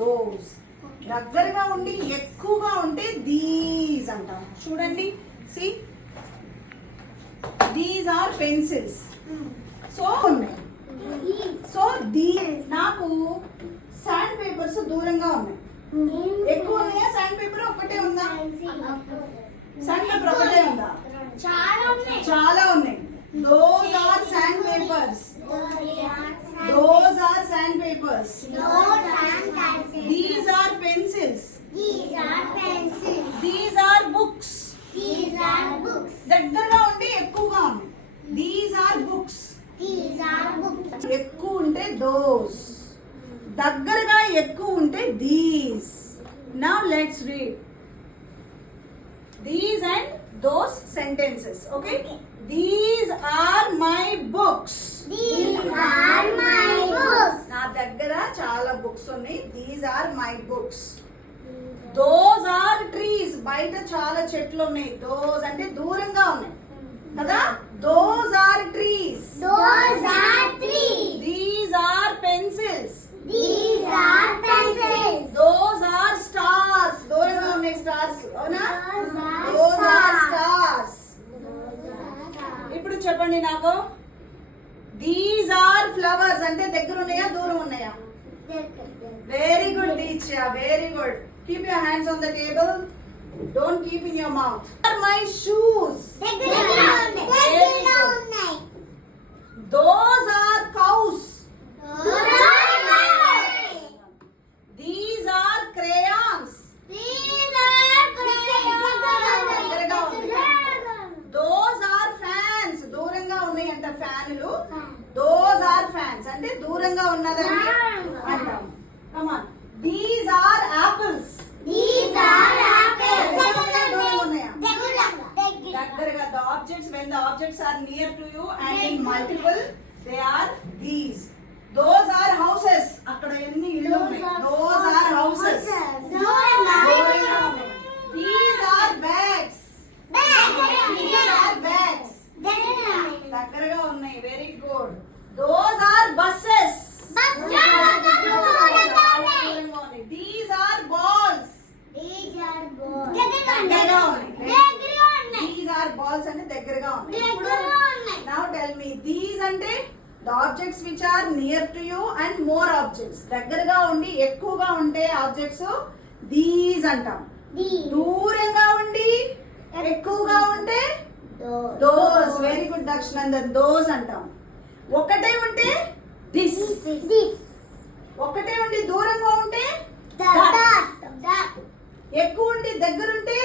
Those. దగ్గరగా ఉండి ఎక్కువగా ఉంటే దీస్ అంటాం. చూడండి, see these are pencils. So ఉన్నాయి. సో నాకు శాండ్ పేపర్స్ దూరంగా ఉన్నాయి. ఎక్కువ ఉన్నాయా శాండ్ పేపర్? ఒకటే ఉందా? శాండ్ పేపర్ ఒకటే ఉందా? చాలా ఉన్నాయి. Those are sandpapers. Those are sandpapers. These are pencils. These are books. దగ్గరగా ఉంటే ఎక్కువగా ఉన్నాయి. These are books. ఎక్కువ ఉంటే those. దగ్గరగా ఎక్కువ ఉంటే these. Now let's read these and those sentences. Okay? These are my books. నా దగ్గర చాలా బుక్స్ ఉన్నాయి. These are my books. Those are trees. బయట చాలా చెట్లు ఉన్నాయి. Those అంటే దూరంగా ఉన్నాయి కదా. Those are trees. These are pencils. Those are stars. దూరంగా ఉన్నాయి stars. అవునా? Those are stars. ఇప్పుడు చెప్పండి నాకు, దీస్ ఆర్ ఫ్లవర్స్ అంటే దగ్గర ఉన్నాయా దూరం ఉన్నాయా? Very good teacher, very good. Keep your hands on the table, don't keep in your mouth. Are my shoes. Those are cows. These are crayons. Those are fans. దూరంగా ఉన్నాయి అంట ఫ్యాన్లు. Those are fans అంటే దూరంగా ఉన్నదని అంటాం. Come on. These are apples. దగ్గరగా. the objects, when the objects are near to you and in multiple, they are these. Those are houses. అక్కడ ఎన్ని ఇళ్ళు ఉన్నాయి. Those are houses. These are bags. These are bags. దగ్గరగా ఉన్నాయి. Very good. Those are buses. These are balls. దగ్గరగా ఉన్నాయి. These are balls అంటే దగ్గరగా ఉన్నాయి. Now tell me, these అంటే the objects which are near to you and more objects. దగ్గరగా ఉండి ఎక్కువగా ఉంటే ఆబ్జెక్ట్స్ these అంటాం. దూరంగా ఉండి ఎక్కువగా ఉంటే those. వెరీ గుడ్ దక్షిణందన్. those అంటాం. ఒకటే ఉంటే this. ఒకటే ఉండి దూరంగా ఉంటే that. ఎక్కువ ఉండి దగ్గర ఉంటే